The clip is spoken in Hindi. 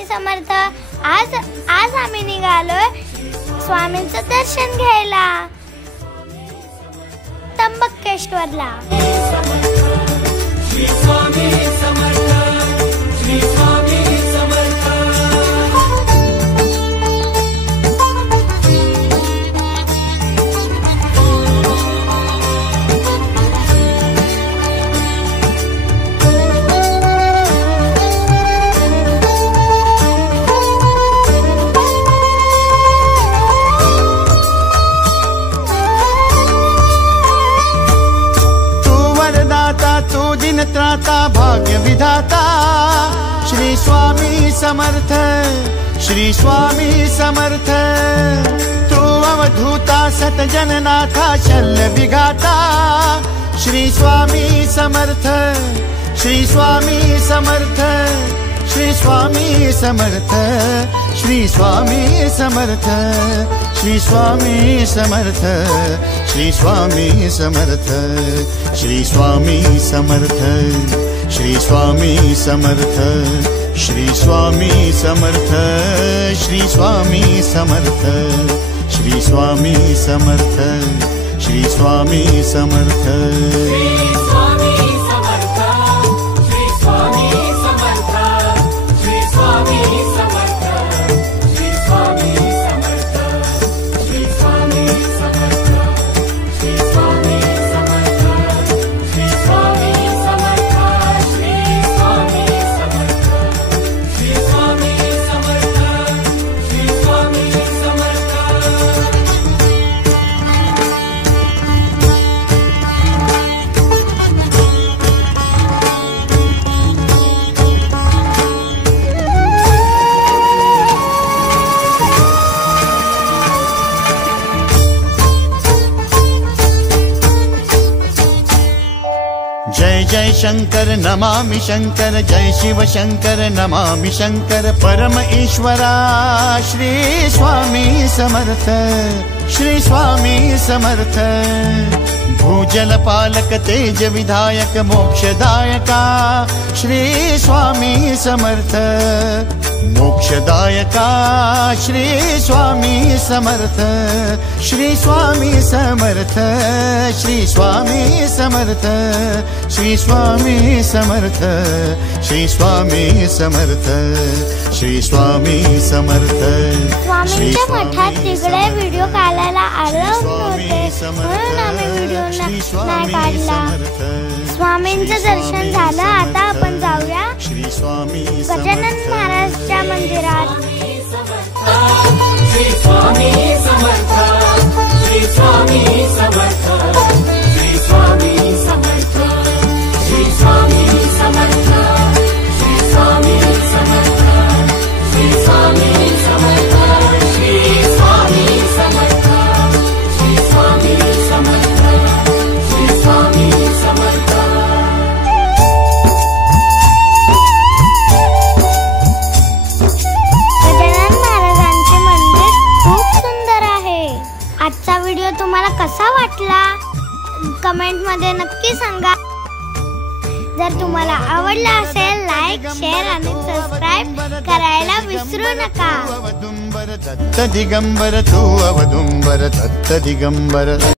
स्वामी समर्थ। आज आम्ही निघालोय स्वामींचं दर्शन घ्यायला त्र्यंबकेश्वरला। श्री स्वामी समर्थ, श्री स्वामी समर्थ। तू दिन त्राता भाग्य विधाता श्री स्वामी समर्थ, श्री स्वामी समर्थ। तू अवधूता सत जननाथा शल्य विघाता श्री स्वामी समर्थ, श्री स्वामी समर्थ, श्री स्वामी समर्थ, श्री स्वामी समर्थ, श्री स्वामी समर्थ, श्री स्वामी समर्थ, श्री स्वामी समर्थ, श्री स्वामी समर्थ, श्री स्वामी समर्थ, श्री स्वामी समर्थ, श्री स्वामी समर्थ, श्री स्वामी समर्थ। जय जय शंकर नमामि शंकर, जय शिव शंकर नमामि शंकर। परम ईश्वरा श्री स्वामी समर्थ, श्री स्वामी समर्थ। भूजल पालक तेज विधायक मोक्षदायका श्री स्वामी समर्थ, मोक्षदायका श्री स्वामी समर्थ, श्री स्वामी समर्थ, श्री स्वामी समर्थ, श्री स्वामी समर्थ, श्री स्वामी समर्थ, श्री स्वामी समर्थ। स्वामींच्या मठात तिकडे व्हिडिओ काढायला आलं नव्हते म्हणून आम्ही व्हिडिओ नाही काढला। स्वामींचं दर्शन झालं, आता आपण जाऊया गजानन महाराजच्या मंदिरात। श्री स्वामी समर्थ, श्री स्वामी समर्थ, श्री स्वामी समर्थ, श्री स्वामी समर्थ, श्री स्वामी समर्थ, श्री स्वामी समर्थ, श्री स्वामी समर्थ, श्री स्वामी समर्थ, श्री स्वामी समर्थ। गजानन महाराजांचे मंदिर खूप सुंदर आहे। आजचा व्हिडिओ तुम्हाला कसा वाटला कमेंट मध्ये नक्की सांगा। जर तुम्हाला आवडला असेल लाईक शेअर आणि सबस्क्राइब करायला विसरू नका। दत्त दिगंबर तू अवदुंबर दत्त दिगंबर।